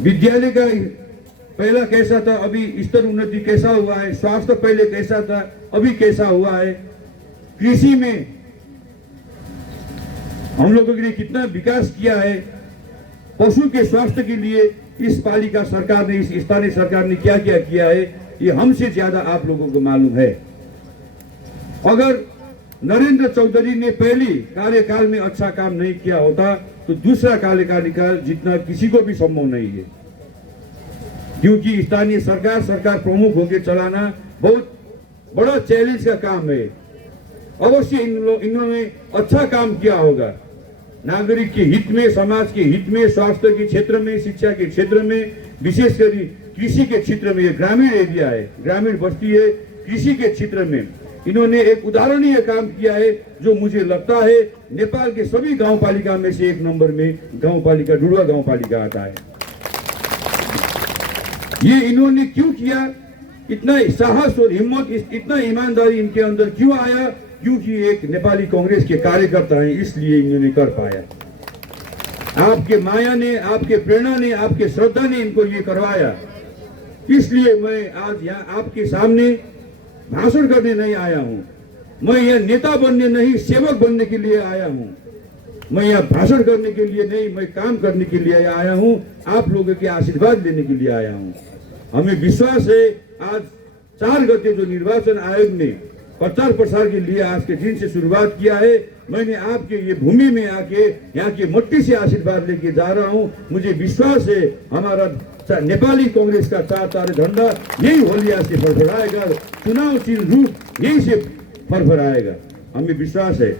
विद्यालय का पहला कैसा था, अभी स्तर उन्नति कैसा हुआ है, स्वास्थ्य पहले कैसा था, अभी कैसा हुआ है, कृषि में हम लोगों ने कितना विकास किया है, पशु के स्वास्थ्य के लिए इस पालिका सरकार ने, इस स्थानीय सरकार ने क्या क्या किया है, ये हमसे ज्यादा आप लोगों को मालूम है। अगर नरेंद्र चौधरी ने पहली कार्यकाल में अच्छा काम नहीं किया होता तो दूसरा कार्यकाल जितना किसी को भी संभव नहीं है, क्योंकि स्थानीय सरकार प्रमुख होकर चलाना बहुत बड़ा चैलेंज का काम है। अवश्य इन्होंने अच्छा काम किया होगा, नागरिक के हित में, समाज के हित में, स्वास्थ्य के क्षेत्र में, शिक्षा के क्षेत्र में, विशेषकर कृषि के क्षेत्र में, ये ग्रामीण एरिया है, ग्रामीण बस्ती है, कृषि के क्षेत्र में इन्होंने एक उदाहरणीय काम किया है, जो मुझे लगता है नेपाल के सभी गांव पालिका में से एक नंबर में गांव पालिका, डुडुवा गांव पालिका आता है। ये इन्होंने क्यों किया, इतना साहस और हिम्मत, इतना ईमानदारी इनके अंदर क्यों आया, क्योंकि एक नेपाली कांग्रेस के कार्यकर्ता हैं, इसलिए इन्होंने कर पाया। आपके माया ने, आपके प्रेरणा ने, आपके श्रद्धा ने इनको ये करवाया। इसलिए मैं आज यहाँ आपके सामने भाषण करने नहीं आया हूँ, मैं यहाँ नेता बनने नहीं, सेवक बनने के लिए आया हूँ। मैं यहाँ भाषण करने के लिए नहीं, मैं काम करने के लिए आया हूँ, आप लोगों के आशीर्वाद लेने के लिए आया हूँ। हमें विश्वास है आज 4 गते जो निर्वाचन आयोग ने प्रचार प्रसार के लिए आज के दिन से शुरुआत किया है, मैंने आपके ये भूमि में आके यहाँ की मट्टी से आशीर्वाद लेके जा रहा हूँ। मुझे विश्वास है हमारा नेपाली कांग्रेस का 4 तारे झंडा यही होलिया से फरफराएगा, चुनाव चिन्ह रूप यही से फरफराएगा, हमें विश्वास है।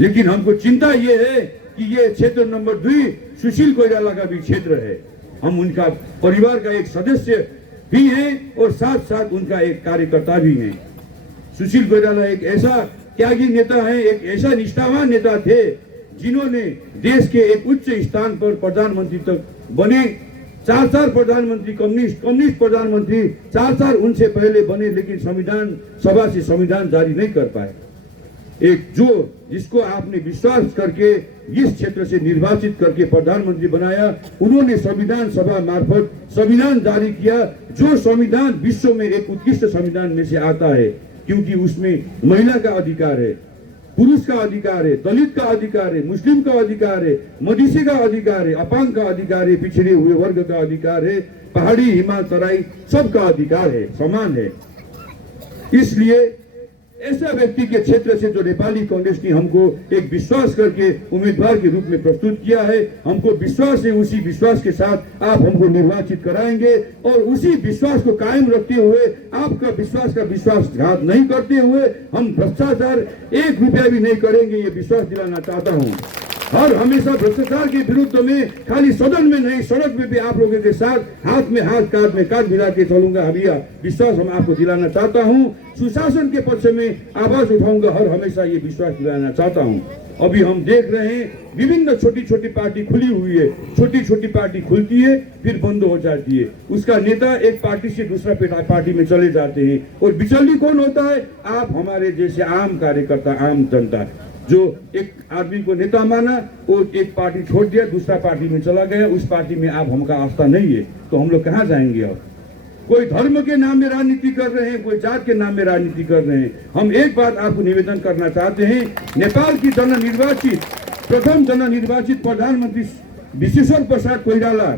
लेकिन हमको चिंता ये है कि ये क्षेत्र नंबर 2 सुशील कोइराला का भी क्षेत्र है, हम उनका परिवार का एक सदस्य भी हैं और साथ साथ उनका एक कार्यकर्ता भी हैं। सुशील कोइराला एक ऐसा त्यागी नेता है, एक ऐसा निष्ठावान नेता थे जिन्होंने देश के एक उच्च स्थान पर प्रधानमंत्री तक बने। 4 प्रधानमंत्री, कम्युनिस्ट प्रधानमंत्री 4 उनसे पहले बने, लेकिन संविधान सभा से संविधान जारी नहीं कर पाए। एक जिसको आपने विश्वास करके इस क्षेत्र से निर्वाचित करके प्रधानमंत्री बनाया, उन्होंने संविधान सभा मार्फत संविधान जारी किया, जो संविधान विश्व में एक उत्कृष्ट संविधान में से आता है, क्योंकि उसमें महिला का अधिकार है, पुरुष का अधिकार है, दलित का अधिकार है, मुस्लिम का अधिकार है, मधेसी का अधिकार है, अपांग का अधिकार है, पिछड़े हुए वर्ग का अधिकार है, पहाड़ी, हिमाल, तराई सबका अधिकार है, समान है। इसलिए ऐसा व्यक्ति के क्षेत्र से जो नेपाली कांग्रेस ने हमको एक विश्वास करके उम्मीदवार के रूप में प्रस्तुत किया है, हमको विश्वास है, उसी विश्वास के साथ आप हमको निर्वाचित कराएंगे और उसी विश्वास को कायम रखते हुए, आपका विश्वास का विश्वासघात नहीं करते हुए, हम भ्रष्टाचार 1 रुपया भी नहीं करेंगे, ये विश्वास दिलाना चाहता हूँ। और हमेशा भ्रष्टाचार के विरुद्ध में खाली सदन में नहीं, सड़क में भी आप लोगों के साथ हाथ में हाथ, कांध में कांध मिला के चलूंगा, हम यह विश्वास हम आपको दिलाना चाहता हूँ। सुशासन के पक्ष में आवाज उठाऊंगा और हमेशा ये विश्वास दिलाना चाहता हूँ। अभी हम देख रहे हैं विभिन्न छोटी छोटी पार्टी खुली हुई है, छोटी छोटी पार्टी खुलती है फिर बंद हो जाती है, उसका नेता एक पार्टी से दूसरा पार्टी में चले जाते हैं और बिचौली कौन होता है? आप हमारे जैसे आम कार्यकर्ता, आम जनता, जो एक आदमी को नेता माना और एक पार्टी छोड़ दिया, दूसरा पार्टी में चला गया, उस पार्टी में आप हमका आस्था नहीं है, तो हम लोग कहाँ जाएंगे? अब कोई धर्म के नाम में राजनीति कर रहे हैं, कोई जात के नाम में राजनीति कर रहे हैं। हम एक बात आपको निवेदन करना चाहते हैं, नेपाल की प्रथम जन निर्वाचित प्रधानमंत्री विश्वेश्वर प्रसाद कोइराला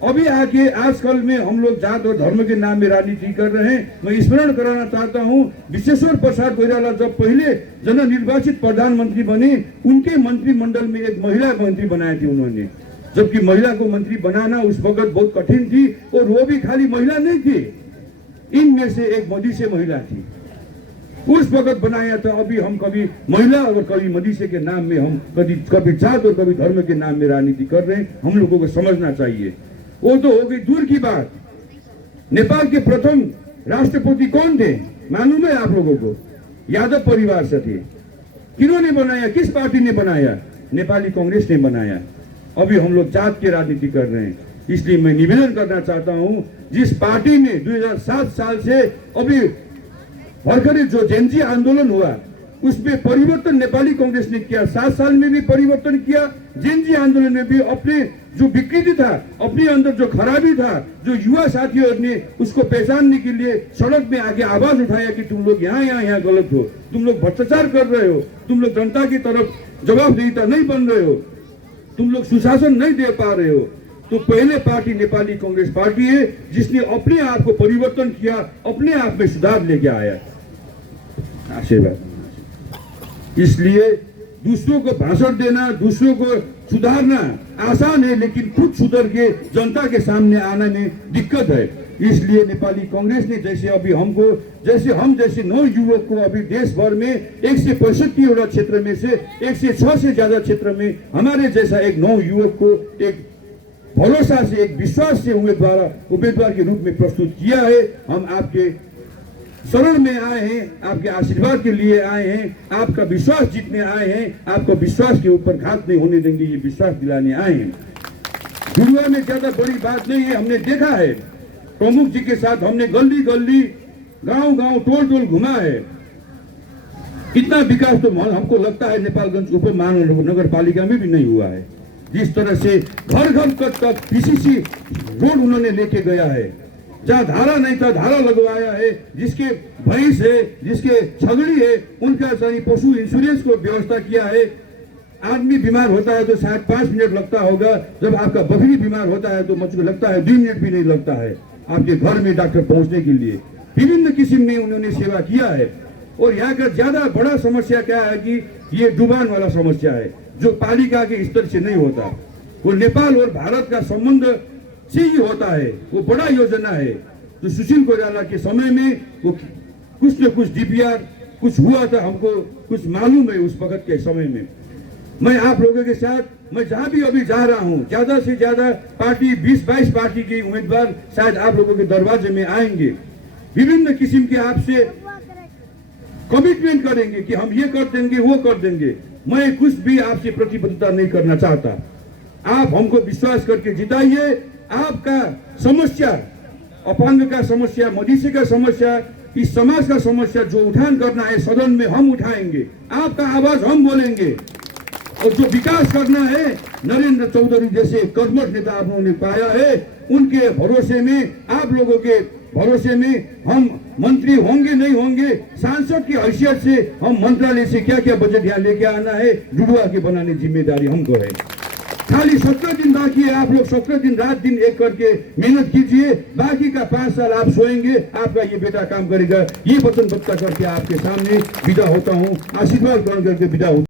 अभी आके आजकल में हम लोग जात और धर्म के नाम में राजनीति कर रहे हैं। मैं स्मरण कराना चाहता हूं, विश्वेश्वर प्रसाद कोइराला जब पहले जन निर्वाचित प्रधानमंत्री बने, उनके मंत्रिमंडल में एक महिला मंत्री बनाए थे उन्होंने, जबकि महिला को मंत्री बनाना उस वक्त बहुत कठिन थी और वो भी खाली महिला नहीं थी, इनमें से एक मधेसी महिला थी, उस वक्त बनाया था। अभी हम कभी महिला और कभी मधेसी के नाम में हम कभी जात और कभी धर्म के नाम में राजनीति कर रहे हैं, हम लोगों को समझना चाहिए। वो तो हो गई दूर की बात। नेपाल के प्रथम राष्ट्रपति कौन थे मालूम है आप लोगों को? यादव परिवार से थे। किन्होंने बनाया? किस पार्टी ने बनाया? नेपाली कांग्रेस ने बनाया। अभी हम लोग जात की राजनीति कर रहे हैं, इसलिए मैं निवेदन करना चाहता हूं, जिस पार्टी में 2007 साल से अभी भर्खरे जो जेनजी आंदोलन हुआ, उसमें परिवर्तन नेपाली कांग्रेस ने किया, 7 साल में भी परिवर्तन किया, जेनजी आंदोलन में भी अपने जो विकृति था, अपने अंदर जो खराबी था, जो युवा साथियों ने उसको पहचानने के लिए सड़क में आके आवाज उठाया कि तुम लोग यहाँ गलत हो, तुम लोग भ्रष्टाचार कर रहे हो, तुम लोग जनता की तरफ जवाबदेहिता नहीं बन रहे हो, तुम लोग सुशासन नहीं दे पा रहे हो। तो पहले पार्टी नेपाली कांग्रेस पार्टी है जिसने अपने आप को परिवर्तन किया, अपने आप में सुधार लेके आया। आशीर्वाद। इसलिए दूसरों को भाषण देना, दूसरों को सुधारना आसान है, लेकिन खुद सुधर के जनता के सामने आने में दिक्कत है। इसलिए नेपाली कांग्रेस ने जैसे अभी हमको, जैसे 9 युवक को अभी देश भर में 165 क्षेत्र में से 106 से ज्यादा क्षेत्र में हमारे जैसा एक 9 युवक को एक भरोसा से, एक विश्वास से उम्मीदवार के रूप में प्रस्तुत किया है। हम आपके शरण में आए हैं, आपके आशीर्वाद के लिए आए हैं, आपका विश्वास जीतने आए हैं, आपको विश्वास के ऊपर घात नहीं होने देंगे, ये विश्वास दिलाने आए हैं। गुरुआ में ज्यादा बड़ी बात नहीं है। हमने देखा है प्रमुख जी के साथ हमने गली गली, गांव गांव, टोल टोल घुमा है। इतना विकास तो हमको लगता है नेपालगंज उप महानगर पालिका में भी नहीं हुआ है। जिस तरह से घर घर तक पीसीसी रोड उन्होंने लेके गया है, जहाँ धारा नहीं था धारा लगवाया है, जिसके भैंस है, जिसके छगड़ी है, उनका सारी पशु इंश्योरेंस को व्यवस्था किया है। आदमी बीमार होता है तो शायद 5 मिनट लगता होगा, जब आपका बकरी बीमार होता है तो मुझको लगता है 2 मिनट भी नहीं लगता है आपके घर में डॉक्टर पहुंचने के लिए। विभिन्न किस्म में उन्होंने सेवा किया है। और यहाँ का ज्यादा बड़ा समस्या क्या है कि ये डुबान वाला समस्या है, जो पालिका के स्तर से नहीं होता, वो नेपाल और भारत का संबंध से ही होता है। वो बड़ा योजना है जो सुशील कोइराला के समय में वो कुछ न कुछ डीपीआर कुछ हुआ था, हमको कुछ मालूम है उस वक्त के समय में। मैं आप लोगों के साथ, मैं जहां भी अभी जा रहा हूं, ज्यादा से ज्यादा पार्टी 20-22 पार्टी के उम्मीदवार शायद आप लोगों के दरवाजे में आएंगे, विभिन्न किस्म के आपसे कमिटमेंट करेंगे कि हम ये कर देंगे, वो कर देंगे। मैं कुछ भी आपसे प्रतिबद्धता नहीं करना चाहता। आप हमको विश्वास करके जिताइए। आपका समस्या, अपांग का समस्या, मधेसी का समस्या, इस समाज का समस्या जो उठान करना है सदन में हम उठाएंगे, आपका आवाज हम बोलेंगे। और जो विकास करना है, नरेंद्र चौधरी जैसे कर्मठ नेता आप लोगों ने पाया है, उनके भरोसे में, आप लोगों के भरोसे में हम मंत्री होंगे नहीं होंगे, सांसद की हैसियत से हम मंत्रालय से क्या क्या बजट यहाँ लेके आना है, डुडुआ के बनाने जिम्मेदारी हमको है। खाली 17 दिन बाकी है, आप लोग 17 दिन रात दिन एक करके मेहनत कीजिए। बाकी का 5 साल आप सोएंगे, आपका ये बेटा काम करेगा। ये वचनबद्धता करके आपके सामने विदा होता हूँ, आशीर्वाद ग्रहण करके विदा होता हूँ।